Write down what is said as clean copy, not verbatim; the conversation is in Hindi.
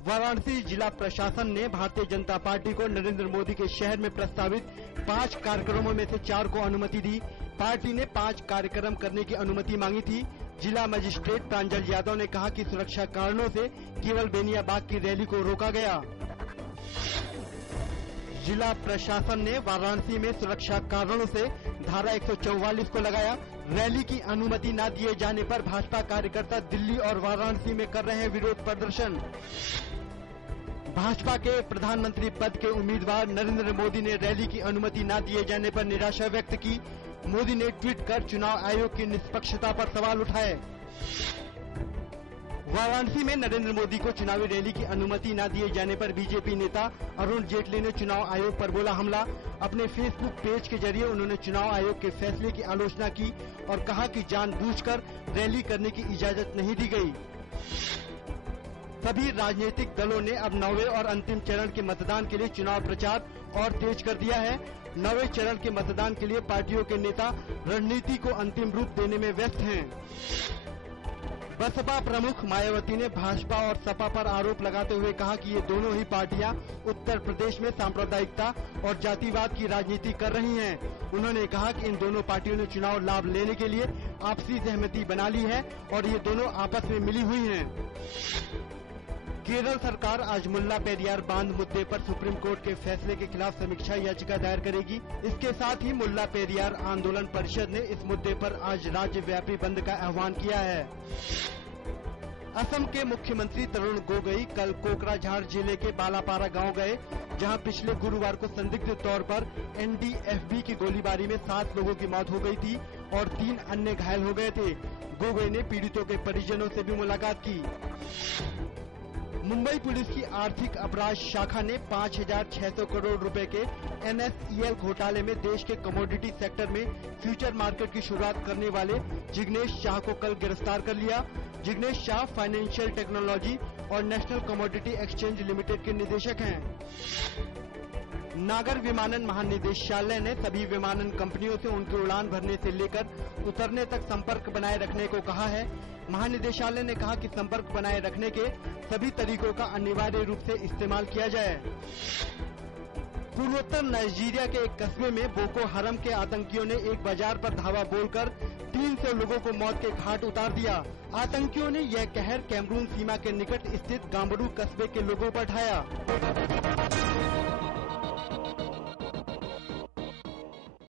वाराणसी जिला प्रशासन ने भारतीय जनता पार्टी को नरेंद्र मोदी के शहर में प्रस्तावित 5 कार्यक्रमों में से 4 को अनुमति दी। पार्टी ने 5 कार्यक्रम करने की अनुमति मांगी थी। जिला मजिस्ट्रेट प्रांजल यादव ने कहा कि सुरक्षा कारणों से केवल बेनिया बाग की रैली को रोका गया। जिला प्रशासन ने वाराणसी में सुरक्षा कारणों से धारा 144 को लगाया। रैली की अनुमति न दिए जाने पर भाजपा कार्यकर्ता दिल्ली और वाराणसी में कर रहे हैं विरोध प्रदर्शन। भाजपा के प्रधानमंत्री पद के उम्मीदवार नरेंद्र मोदी ने रैली की अनुमति न दिए जाने पर निराशा व्यक्त की। मोदी ने ट्वीट कर चुनाव आयोग की निष्पक्षता पर सवाल उठाए। वाराणसी में नरेंद्र मोदी को चुनावी रैली की अनुमति न दिए जाने पर बीजेपी नेता अरुण जेटली ने चुनाव आयोग पर बोला हमला। अपने फेसबुक पेज के जरिए उन्होंने चुनाव आयोग के फैसले की आलोचना की और कहा कि जानबूझकर रैली करने की इजाजत नहीं दी गई। सभी राजनीतिक दलों ने अब 9वें और अंतिम चरण के मतदान के लिए चुनाव प्रचार और तेज कर दिया है। 9वें चरण के मतदान के लिए पार्टियों के नेता रणनीति को अंतिम रूप देने में व्यस्त हैं। बसपा प्रमुख मायावती ने भाजपा और सपा पर आरोप लगाते हुए कहा कि ये दोनों ही पार्टियां उत्तर प्रदेश में सांप्रदायिकता और जातिवाद की राजनीति कर रही हैं। उन्होंने कहा कि इन दोनों पार्टियों ने चुनाव लाभ लेने के लिए आपसी सहमति बना ली है और ये दोनों आपस में मिली हुई हैं। केरल सरकार आज मुल्ला पेरियार बांध मुद्दे पर सुप्रीम कोर्ट के फैसले के खिलाफ समीक्षा याचिका दायर करेगी। इसके साथ ही मुल्ला पेरियार आंदोलन परिषद ने इस मुद्दे पर आज राज्यव्यापी बंद का आह्वान किया है। असम के मुख्यमंत्री तरुण गोगोई कल कोकराझार जिले के बालापारा गांव गए, जहां पिछले गुरुवार को संदिग्ध तौर पर एनडीएफबी की गोलीबारी में 7 लोगों की मौत हो गई थी और 3 अन्य घायल हो गए थे। गोगोई ने पीड़ितों के परिजनों से भी मुलाकात की। मुंबई पुलिस की आर्थिक अपराध शाखा ने 5,600 करोड़ रुपए के NSEL घोटाले में देश के कमोडिटी सेक्टर में फ्यूचर मार्केट की शुरुआत करने वाले जिग्नेश शाह को कल गिरफ्तार कर लिया। जिग्नेश शाह फाइनेंशियल टेक्नोलॉजी और नेशनल कमोडिटी एक्सचेंज लिमिटेड के निदेशक हैं। नागर विमानन महानिदेशालय ने सभी विमानन कंपनियों से उनकी उड़ान भरने से लेकर उतरने तक संपर्क बनाए रखने को कहा है। महानिदेशालय ने कहा कि संपर्क बनाए रखने के सभी तरीकों का अनिवार्य रूप से इस्तेमाल किया जाए। पूर्वोत्तर नाइजीरिया के एक कस्बे में बोको हरम के आतंकियों ने एक बाजार पर धावा बोलकर 300 लोगों को मौत के घाट उतार दिया। आतंकियों ने यह कहर कैमरून सीमा के निकट स्थित गांबरू कस्बे के लोगों पर ढाया।